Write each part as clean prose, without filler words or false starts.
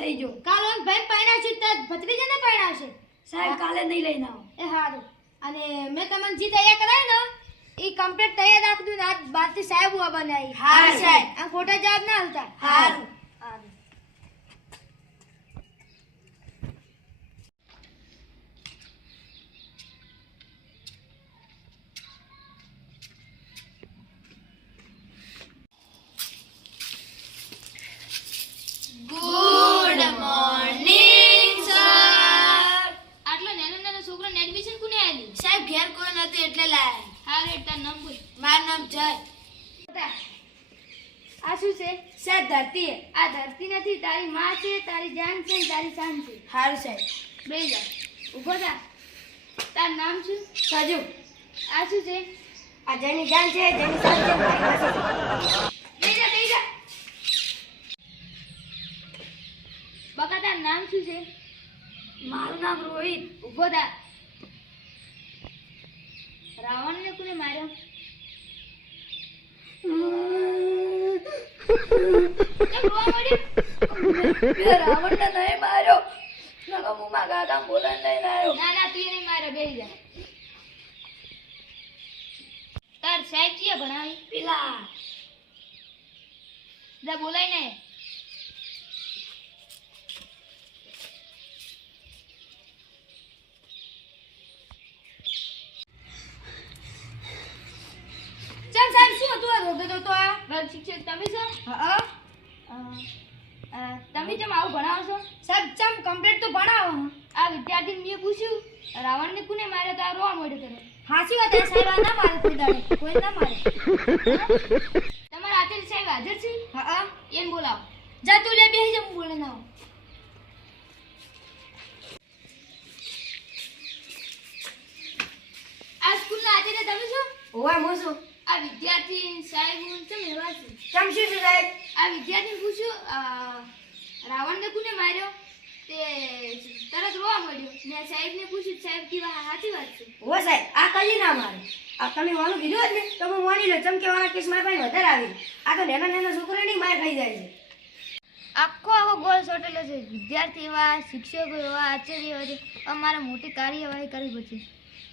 થઈ ગયો. કાલ ઓન ભાઈ પાણાશે તો ભત્રીજાને પાણાશે. સાહેબ કાલે નહીં લઈને આવો. એ હારું. અને મેં તમને જે તૈયાર કરાય ને એ કમ્પ્લીટ તૈયાર રાખી દઉં ને આજ બારથી સાહેબ હુઆ બનાવી. હા સાહેબ. આ ખોટા જવાબ ના આવતા. હારું. હારું. Good morning sir. આટલો નાનો નાનો છોકરાને એડમિશન કોને આલી? સાહેબ ઘેર કોઈ નતું એટલે લાયા. હા રે તાર નામ બોલ. મારું નામ જય. આ શું છે? સાહેબ ધરતી. આ ધરતી નથી, તારી માં છે, તારી જાન છે ને તારી શાન છે. હારું સાહેબ. બેહી જા. ઊભો થા. તાર નામ શું? સાજુ. આ શું છે? આ જેની જાન છે જેની શાન છે મારી પાસે છે. બેહી જા, બેહી જા. બકા તાર નામ શું છે? મારું નામ રોહિત. ઊભો થા. રાવણને કોને માર્યો? કેમ રોવા માંડ્યો? મેં રાવણને નહીં માર્યો. નકર હું મારા કાકા બોલાને લઈને આવ્યો. ના ના તું નહીં માર્યો, બેહી જા. તાર સાહેબ છે ભણાવી? પેલા જા બોલાય ને. ચાલ સાહેબ શું હતું આ રોદો તો આ? વર્ગ શિક્ષક તમે છો? હા તમે જેમ આવું ભણાવો છો? સાહેબ ચમ કમ્પ્લીટ તો ભણાવો. આ વિદ્યાર્થીને મેં પૂછ્યું રાવણને કોને માર્યો તો આ રોવા માંડ્યો તરત. હાચી વાત છે સાહેબ. આ ના મારે કોઈ દાડે કોઈ ના મારે. તમારા આચાર્ય સાહેબ હાજર છે? હા એને બોલાવો. જા તું લે બેસી જા હું બોલે ના આવું. આ સ્કૂલના આચાર્ય તમે છો? ઓય હું છું. આ વિદ્યાર્થી સાહેબ કેમ એવા છે? ચમ શું છે સાહેબ? આ વિદ્યાર્થીને પૂછ્યું રાવણને કોને માર્યો તે તરત રોવા માંડ્યો. મેં સાહેબને પૂછ્યું, સાહેબ કીધું સાચી વાત છે. ઓ સાહેબ આ કઈ ના મારે. આ તમે વાનું કીધું જ ને તો હું માની લો. ચમકેવાના કેસ મારા પાસે વધારે આવી. આ તો નાના નાના છોકરાની માર ખાઈ જાય છે. આખો ગોળ સોટેલો છે. વિદ્યાર્થી એવા, શિક્ષકો એવા, આચાર્ય એવા છે. અમારે મોટી કાર્યવાહી કરવી પડશે.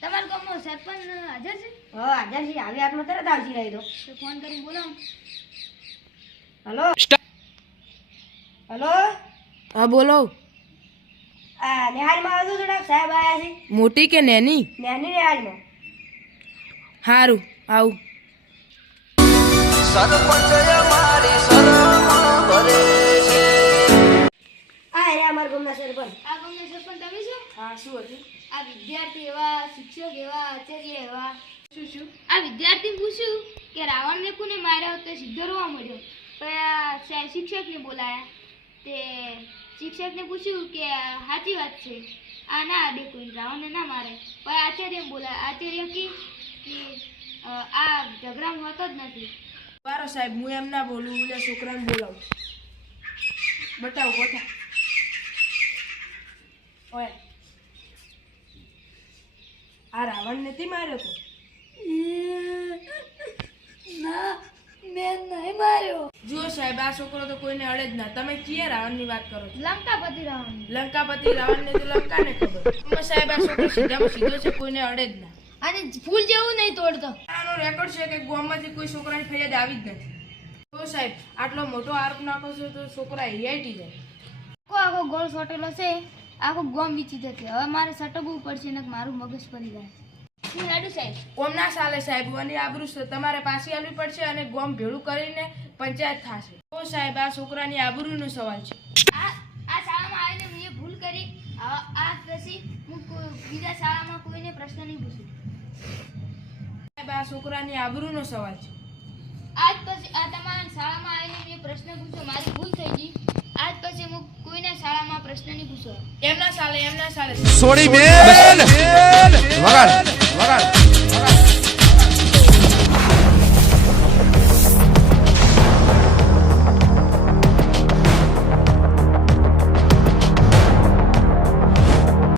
તમારા ગામમાં સરપંચ હાજર છે? હા હાજર છે. આવી આટલો તરત આવતી રહી તો ફોન કરીને બોલાવો. Hello hello. હા બોલો. આ નિહાળમાં આવતું થોડાક સાહેબ આયા છે. મોટી કે નેની? નાની નિહાળમાં. હારું આવું. આ રે અમારા ગામના સરપંચ. આ ગામના સરપંચ તમે છો? હા શું હતું? આ વિદ્યાર્થી એવા, શિક્ષક એવા, આચાર્ય એવા. શું આ વિદ્યાર્થી પૂછ્યું કે રાવણને કોને માર્યો તો સીધો રોવા મળ્યો. તો આ શિક્ષકને બોલાયા. તે શિક્ષકને પૂછ્યું કે સાચી વાત છે, આ ના આડે કોઈ રાવણને ના મારે. પણ આચાર્ય બોલાયા. આચાર્ય કે આ ઝઘડામાં હોતો જ નથી. બારો સાહેબ હું એમ ના બોલું. ઓલા છોકરાને બોલાવું. બતાવો ગોઠા. ઓય આ રાવણ નથી માર્યો તો? ના મેં નહીં માર્યો. જુઓ સાહેબ આ છોકરો તો કોઈને અડે જ ના. તમે કીએ રાવણની વાત કરો છો? લંકાપતિ રાવણ. લંકાપતિ રાવણને તો લંકાને ખબર. અમે સાહેબ આ છોકરો સીધામાં સીધો છે, કોઈને અડે જ ના. અને ફૂલ જેવું નહીં તોડતો. આનો રેકોર્ડ છે કે ગામમાંથી કોઈ છોકરાની ફરિયાદ આવી જ નથી. તો સાહેબ આટલો મોટો આરોપ નાખો છો તો છોકરા હિયાટી જાય. આખો ગોળ સોટેલો છે. આખો ગોમ વીચી જશે. હવે મારે સટકવું પડશે ને મારું મગજ પડી જાય. હું હેડું સાહેબ. ઓમ ના ચાલે સાહેબ. ઓની આબરૂ તમારે પાછી આલવી પડશે અને ગોમ ભેળું કરીને પંચાયત થશે. તો સાહેબ આ છોકરાની આબરૂનો સવાલ છે. આ શાળામાં આવીને મેં ભૂલ કરી. આ પછી હું બીજા શાળામાં કોઈને પ્રશ્ન નહીં પૂછું. સાહેબ આ છોકરાની આબરૂનો સવાલ છે. આજ પછી આ તમારા શાળામાં આવીને મેં પ્રશ્ન પૂછ્યો, મારી ભૂલ થઈ ગઈ. આજ પછી હું કોઈના શાળામાં પ્રશ્ન નહીં પૂછો. એમ ના ચાલે, એમ ના ચાલે. સોડી બેન વગાડ.